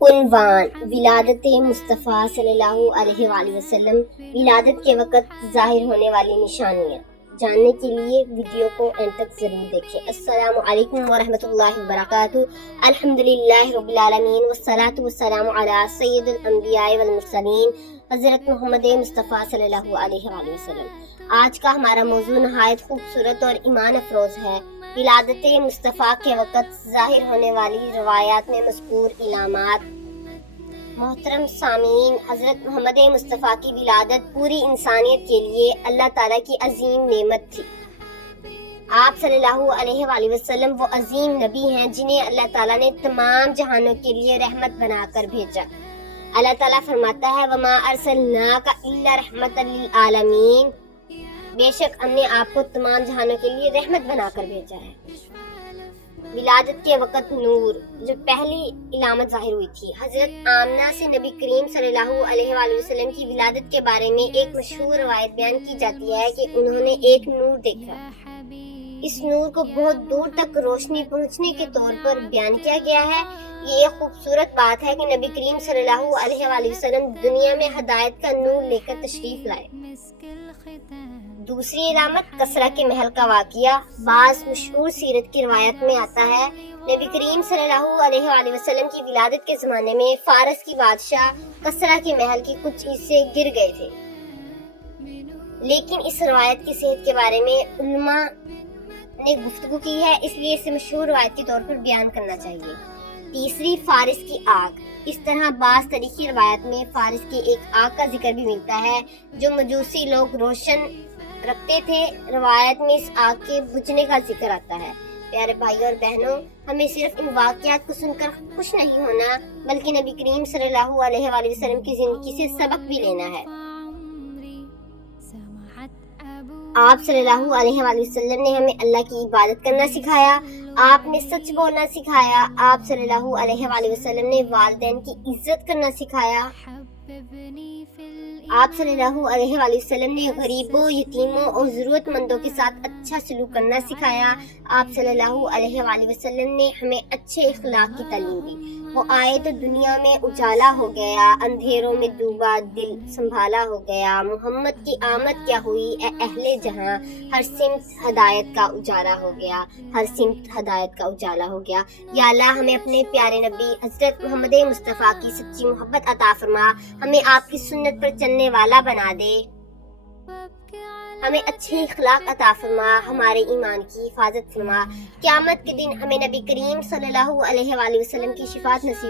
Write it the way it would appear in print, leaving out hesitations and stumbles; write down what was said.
عنوان: ولادت مصطفیٰ صلی اللہ علیہ وآلہ وسلم، ولادت کے وقت ظاہر ہونے والی نشانیاں جاننے کے لیے ویڈیو کو اینڈ تک ضرور دیکھیں۔ السلام علیکم ورحمۃ اللہ وبرکاتہ۔ الحمدللہ رب العالمین والصلاة والسلام علی سید الانبیاء والمرسلین حضرت محمد مصطفیٰ صلی اللہ علیہ وآلہ وسلم۔ آج کا ہمارا موضوع نہایت خوبصورت اور ایمان افروز ہے۔ ولادت مصطفیٰ کے وقت ظاہر ہونے والی روایات میں مذکور علامات۔ محترم سامعین، حضرت محمد مصطفیٰ کی ولادت پوری انسانیت کے لیے اللہ تعالیٰ کی عظیم نعمت تھی۔ آپ صلی اللہ علیہ وآلہ وسلم وہ عظیم نبی ہیں جنہیں اللہ تعالیٰ نے تمام جہانوں کے لیے رحمت بنا کر بھیجا۔ اللہ تعالیٰ فرماتا ہے وَمَا أَرْسَلْنَاكَ إِلَّا رَحْمَةً لِلْعَالَمِينَ، بے شک ہم نے آپ کو تمام جہانوں کے لیے رحمت بنا کر بھیجا ہے۔ ولادت کے وقت نور، جو پہلی علامت ظاہر ہوئی تھی۔ حضرت آمنہ سے نبی کریم صلی اللہ علیہ وآلہ وسلم کی ولادت کے بارے میں ایک مشہور روایت بیان کی جاتی ہے کہ انہوں نے ایک نور دیکھا۔ اس نور کو بہت دور تک روشنی پہنچنے کے طور پر بیان کیا گیا ہے۔ یہ ایک خوبصورت بات ہے کہ نبی کریم صلی اللہ علیہ وآلہ وسلم دنیا میں ہدایت کا نور لے کر تشریف لائے۔ دوسری علامت کسرا کے محل کا واقعہ۔ بعض مشہور سیرت کی روایت میں آتا ہے نبی کریم صلی اللہ علیہ وآلہ وسلم کی ولادت کے زمانے میں فارس کی بادشاہ کسرا کے محل کے کچھ حصے گر گئے تھے، لیکن اس روایت کی صحت کے بارے میں علماء نے گفتگو کی ہے، اس لیے اسے مشہور روایت کے طور پر بیان کرنا چاہیے۔ تیسری، فارس کی آگ۔ اس طرح بعض تاریخی روایت میں فارس کی ایک آگ کا ذکر بھی ملتا ہے جو مجوسی لوگ روشن رکھتے تھے۔ روایت میں اس آگ کے بجھنے کا ذکر آتا ہے۔ پیارے بھائیوں اور بہنوں، ہمیں صرف ان واقعات کو سن کر خوش نہیں ہونا بلکہ نبی کریم صلی اللہ علیہ وآلہ وسلم کی زندگی سے سبق بھی لینا ہے۔ آپ صلی اللہ علیہ وآلہ وسلم نے ہمیں اللہ کی عبادت کرنا سکھایا، آپ نے سچ بولنا سکھایا، آپ صلی اللہ علیہ وآلہ وسلم نے والدین کی عزت کرنا سکھایا، آپ صلی اللہ علیہ وآلہ وسلم نے غریبوں، یتیموں اور ضرورت مندوں کے ساتھ اچھا سلوک کرنا سکھایا، آپ صلی اللہ علیہ وآلہ وسلم نے ہمیں اچھے اخلاق کی تعلیم دی۔ وہ آئے تو دنیا میں اجالا ہو گیا، اندھیروں میں ڈوبا دل سنبھالا ہو گیا۔ محمد کی آمد کیا ہوئی اے اہل جہاں، ہر سمت ہدایت کا اجالا ہو گیا، ہر سمت ہدایت کا اجالا ہو گیا۔ یا اللہ، ہمیں اپنے پیارے نبی حضرت محمد مصطفیٰ کی سچی محبت عطا فرما، ہمیں آپ کی سنت پر چلنے والا بنا دے، ہمیں اچھے اخلاق عطا فرما، ہمارے ایمان کی حفاظت فرما۔ قیامت کے دن ہمیں نبی کریم صلی اللہ علیہ وآلہ وسلم کی شفاعت نصیب